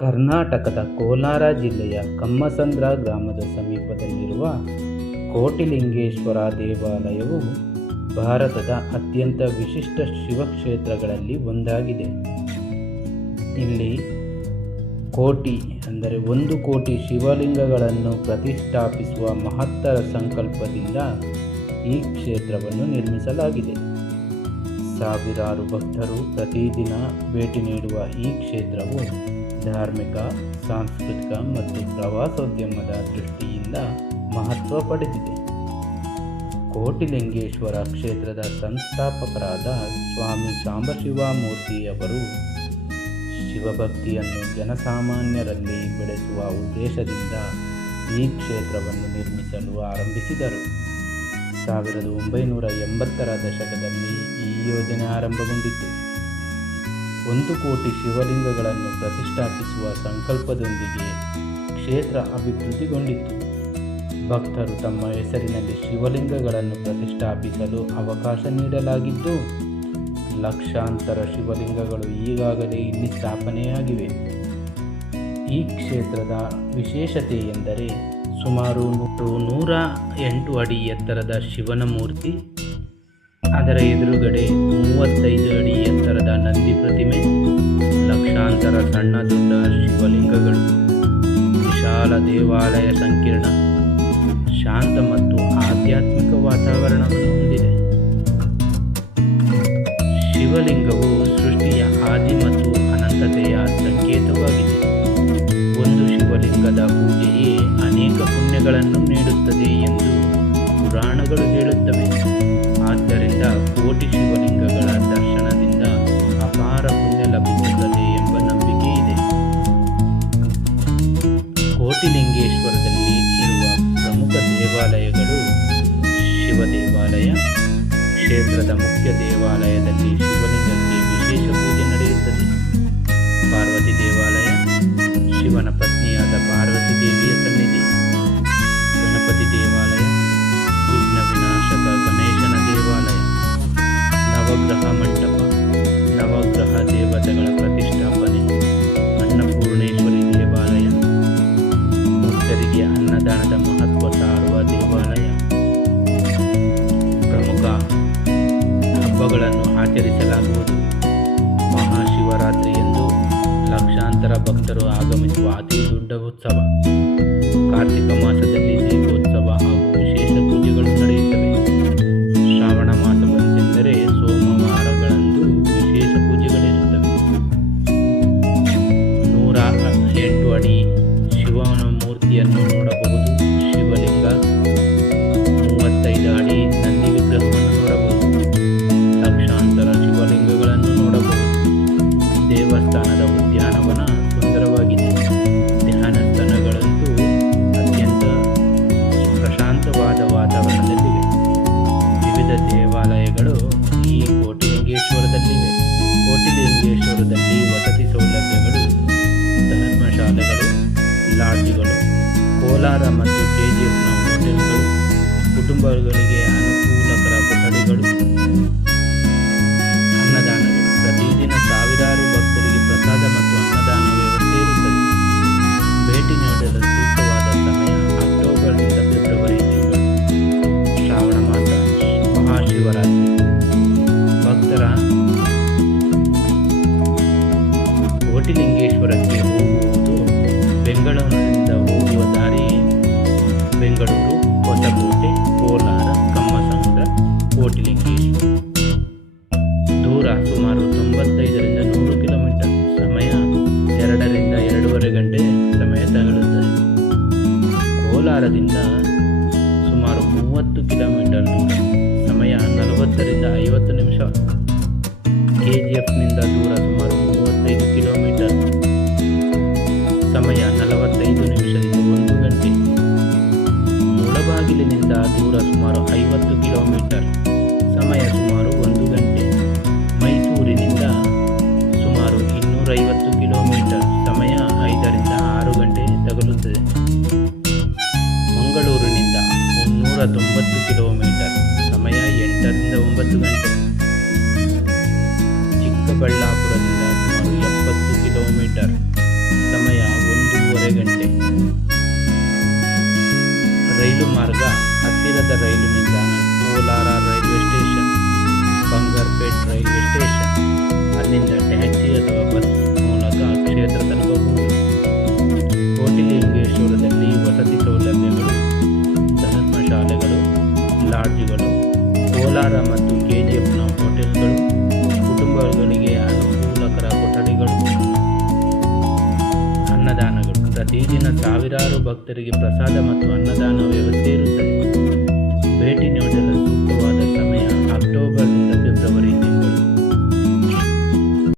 ಕರ್ನಾಟಕದ ಕೋಲಾರ ಜಿಲ್ಲೆಯ ಕಮ್ಮಸಂದ್ರ ಗ್ರಾಮದ ಸಮೀಪದಲ್ಲಿರುವ ಕೋಟಿಲಿಂಗೇಶ್ವರ ದೇವಾಲಯವು ಭಾರತದ ಅತ್ಯಂತ ವಿಶಿಷ್ಟ ಶಿವಕ್ಷೇತ್ರಗಳಲ್ಲಿ ಒಂದಾಗಿದೆ. ಇಲ್ಲಿ ಕೋಟಿ ಅಂದರೆ 1,00,00,000 ಶಿವಲಿಂಗಗಳನ್ನು ಪ್ರತಿಷ್ಠಾಪಿಸುವ ಮಹತ್ತರ ಸಂಕಲ್ಪದಿಂದ ಈ ಕ್ಷೇತ್ರವನ್ನು ನಿರ್ಮಿಸಲಾಗಿದೆ. ಸಾವಿರಾರು ಭಕ್ತರು ಪ್ರತಿದಿನ ಭೇಟಿ ನೀಡುವ ಈ ಕ್ಷೇತ್ರವು ಧಾರ್ಮಿಕ, ಸಾಂಸ್ಕೃತಿಕ ಮತ್ತು ಪ್ರವಾಸೋದ್ಯಮದ ದೃಷ್ಟಿಯಿಂದ ಮಹತ್ವ ಪಡೆದಿದೆ. ಕೋಟಿಲಿಂಗೇಶ್ವರ ಕ್ಷೇತ್ರದ ಸಂಸ್ಥಾಪಕರಾದ ಸ್ವಾಮಿ ಸಾಂಬಶಿವ ಮೂರ್ತಿಯವರು ಶಿವಭಕ್ತಿಯನ್ನು ಜನಸಾಮಾನ್ಯರಲ್ಲಿ ಬೆಳೆಸುವ ಉದ್ದೇಶದಿಂದ ಈ ಕ್ಷೇತ್ರವನ್ನು ನಿರ್ಮಿಸಲು ಆರಂಭಿಸಿದರು. 1980ರ ದಶಕದಲ್ಲಿ ಈ ಯೋಜನೆ ಆರಂಭಗೊಂಡಿತು. 1,00,00,000 ಶಿವಲಿಂಗಗಳನ್ನು ಪ್ರತಿಷ್ಠಾಪಿಸುವ ಸಂಕಲ್ಪದೊಂದಿಗೆ ಕ್ಷೇತ್ರ ಅಭಿವೃದ್ಧಿಗೊಂಡಿತು. ಭಕ್ತರು ತಮ್ಮ ಹೆಸರಿನಲ್ಲಿ ಶಿವಲಿಂಗಗಳನ್ನು ಪ್ರತಿಷ್ಠಾಪಿಸಲು ಅವಕಾಶ ನೀಡಲಾಗಿದ್ದು, ಲಕ್ಷಾಂತರ ಶಿವಲಿಂಗಗಳು ಈಗಾಗಲೇ ಇಲ್ಲಿ ಸ್ಥಾಪನೆಯಾಗಿವೆ. ಈ ಕ್ಷೇತ್ರದ ವಿಶೇಷತೆ ಎಂದರೆ ಸುಮಾರು 108 ಅಡಿ ಎತ್ತರದ ಶಿವನ ಮೂರ್ತಿ, ಅದರ ಎದುರುಗಡೆ 35 ಅಡಿ ಎತ್ತರದ ನಂದಿ ಪ್ರತಿಮೆ, ಲಕ್ಷಾಂತರ ಸಣ್ಣ ದೊಡ್ಡ ಶಿವಲಿಂಗಗಳು, ವಿಶಾಲ ದೇವಾಲಯ ಸಂಕೀರ್ಣ, ಶಾಂತ ಮತ್ತು ಆಧ್ಯಾತ್ಮಿಕ ವಾತಾವರಣವನ್ನು ಹೊಂದಿದೆ. ಶಿವಲಿಂಗವು ಸೃಷ್ಟಿಯ ಆದಿ ಮತ್ತು ಅನಂತತೆಯ ಸಂಕೇತವಾಗಿದೆ. ಒಂದು ಶಿವಲಿಂಗದ ಪೂಜೆಯೇ ಅನೇಕ ಪುಣ್ಯಗಳನ್ನು ನೀಡುತ್ತದೆ ಎಂದು ಪುರಾಣಗಳು ಹೇಳುತ್ತವೆ. ಆದ್ದರಿಂದ ಕೋಟಿ ಶಿವಲಿಂಗಗಳ ದರ್ಶನದಿಂದ ಅಪಾರ ಪುಣ್ಯ ಲಭಿಸುತ್ತದೆ ಎಂಬ ನಂಬಿಕೆ ಇದೆ. ಕೋಟಿಲಿಂಗೇಶ್ವರದಲ್ಲಿ ಇರುವ ಪ್ರಮುಖ ದೇವಾಲಯಗಳು: ಶಿವ ದೇವಾಲಯ. ಕ್ಷೇತ್ರದ ಮುಖ್ಯ ದೇವಾಲಯದಲ್ಲಿ ಶಿವಲಿಂಗಕ್ಕೆ ವಿಶೇಷ ಪೂಜೆ ನಡೆಯುತ್ತದೆ. ಪಾರ್ವತಿ ದೇವಾಲಯ, ಶಿವನ ಪತ್ನಿಯಾದ ಪಾರ್ವತಿ ದೇವಿಯ ಸನ್ನಿಧಿ. ಗಣಪತಿ ದೇವಾಲಯ, ವಿಘ್ನ ವಿನಾಶಕ ಗಣೇಶನ ದೇವಾಲಯ. ನವಗ್ರಹ ಮಂಟಪ, ನವಗ್ರಹ ದೇವತೆಗಳ ಪ್ರತಿಷ್ಠಾಪನೆ. ಅನ್ನಪೂರ್ಣೇಶ್ವರಿ ದೇವಾಲಯ, ಭಕ್ತರಿಗೆ ಅನ್ನದಾನದ ಮಹತ್ವ ಸಾರುವ ದೇವಾಲಯ. ಪ್ರಮುಖ ಹಬ್ಬಗಳನ್ನು ಆಚರಿಸಲಾಗುವುದು. ಮಹಾಶಿವರಾತ್ರಿಯಂದು ಲಕ್ಷಾಂತರ ಭಕ್ತರು ಆಗಮಿಸುವ ಅತಿ ದೊಡ್ಡ ಉತ್ಸವ. ಕಾರ್ತಿಕ ಮಾಸದಲ್ಲಿ ದೀಪೋತ್ಸವ ಹಾಗೂ ವಿಶೇಷ ಪೂಜೆಗಳು ನಡೆಯುತ್ತವೆ. ಶ್ರಾವಣ ಮಾಸ ಬಂತೆಂದರೆ ಸೋಮವಾರಗಳಂದು ವಿಶೇಷ ಪೂಜೆಗಳಿರುತ್ತವೆ. 108 ಅಡಿ ಶಿವನ ಮೂರ್ತಿಯನ್ನು ನೋಡಬಹುದು. ಶಿವಲಿಂಗ, 35 ಅಡಿ ನಂದಿ ವಿಗ್ರಹವನ್ನು ನೋಡಬಹುದು. ಲಕ್ಷಾಂತರ ಶಿವಲಿಂಗಗಳನ್ನು ನೋಡಬಹುದು. ದೇವಸ್ಥಾನದ ಉದ್ಯಾನವನ ಸುಂದರವಾಗಿದೆ. ಧ್ಯಾನ ಸ್ಥಳಗಳಂತೂ ಅತ್ಯಂತ ಪ್ರಶಾಂತವಾದ ವಾತಾವರಣದಲ್ಲಿವೆ. ವಿವಿಧ ದೇವಾಲಯಗಳು ಈ ಕೋಟಿಲಿಂಗೇಶ್ವರದಲ್ಲಿವೆ. ಕೋಟಿಲಿಂಗೇಶ್ವರದಲ್ಲಿ ವಸತಿ ಸೌಲಭ್ಯಗಳು, ಧರ್ಮಶಾಲೆಗಳು, ಲಾಡ್ಜ್ಗಳು, ಕೋಲಾರ ಮತ್ತು KGFನ ಹೋಟೆಲ್ಗಳು, ಕುಟುಂಬಗಳಿಗೆ ಅನುಕೂಲಕರ ಕೊಠಡಿಗಳು, ಅನ್ನದಾನಗಳು. ಪ್ರತಿದಿನ ಸಾವಿರಾರು ಭಕ್ತರಿಗೆ ಪ್ರಸಾದ ಮತ್ತು ಅನ್ನದಾನ ವ್ಯವಸ್ಥೆ ಇರುತ್ತದೆ. ಭೇಟಿ ನೀಡಲು ಸೂಕ್ತವಾದ ಸಮಯ ಅಕ್ಟೋಬರ್ನಿಂದ ಫೆಬ್ರವರಿ ತಿಂಗಳು. ಶ್ರಾವಣ ಮಾಸ, ಮಹಾಶಿವರಾತ್ರಿ. ಭಕ್ತರ ಕೋಟಿಲಿಂಗೇಶ್ವರಕ್ಕೆ ಹೋಗುವುದು ಬೆಂಗಳೂರಿನಿಂದ ಹೋಗುವ ದಾರಿ ಬೆಂಗಳೂರು, ಹೊಸಕೋಟೆ, ಕೋಲಾರ, ಕಮ್ಮಸಂದ್ರ, ಕೋಟಿಲಿಂಗೇಶ್ವರ. ದೂರ ಸುಮಾರು 95ರಿಂದ 100 ಕಿಲೋಮೀಟರ್. ಸಮಯ 2ರಿಂದ 2.5 ಗಂಟೆ ಸಮಯ ತಗಲುತ್ತದೆ. ಕೋಲಾರದಿಂದ ಸುಮಾರು 30 ಕಿಲೋಮೀಟರ್ ದೂರ. ಸಮಯ 40ರಿಂದ 50 ನಿಮಿಷ. KGFನಿಂದ ದೂರ ಸುಮಾರು 35 ಕಿಲೋಮೀಟರ್. ಸಮಯ 45 ನಿಮಿಷದಿಂದ 1 ಗಂಟೆ. ಮುಳಬಾಗಿಲಿನಿಂದ ದೂರ ಸುಮಾರು 50 ಕಿಲೋಮೀಟರ್. ಸಮಯ ಸುಮಾರು 1 ಗಂಟೆ. ಮೈಸೂರಿನಿಂದ ಸುಮಾರು 250 ಕಿಲೋಮೀಟರ್. ಸಮಯ 5ರಿಂದ 6 ಗಂಟೆ ತಗಲುತ್ತದೆ. ಮಂಗಳೂರಿನಿಂದ 390 ಕಿಲೋಮೀಟರ್. ಸಮಯ 8ರಿಂದ 9 ಗಂಟೆ. ಚಿಕ್ಕಬಳ್ಳಾಪುರದಿಂದ ಸುಮಾರು 70 ಕಿಲೋಮೀಟರ್. ಸಮಯ ಹತ್ತಿರದ ರೈಲು ನಿಲ್ದಾಣ Kolar railway station, Bangarpet railway station. ಅಲ್ಲಿಂದ ಟ್ಯಾಕ್ಸಿ ಅಥವಾ ಬಸ್ ಮೂಲಕ ಕ್ಷೇತ್ರ ತಲುಪಬಹುದು. ಕೋಟಿಲಿಂಗೇಶ್ವರದಲ್ಲಿ ವಸತಿ ಸೌಲಭ್ಯಗಳು, ಧರ್ಮಶಾಲೆಗಳು, ಲಾಡ್ಜ್ಗಳು, ಕೋಲಾರ ಮತ್ತು ಕೆಜಿಎಫ್ನ ಹೋಟೆಲ್ಗಳು, ಕುಟುಂಬಗಳಿಗೆ ಅನುಕೂಲಕರ ಕೊಠಡಿಗಳು, ಅನ್ನದಾನಗಳು. ಪ್ರತಿದಿನ ಸಾವಿರಾರು ಭಕ್ತರಿಗೆ ಪ್ರಸಾದ ಮತ್ತು ಅನ್ನದಾನ ವ್ಯವಸ್ಥೆ ಇರುತ್ತದೆ. ಭೇಟಿ ನೀಡಲು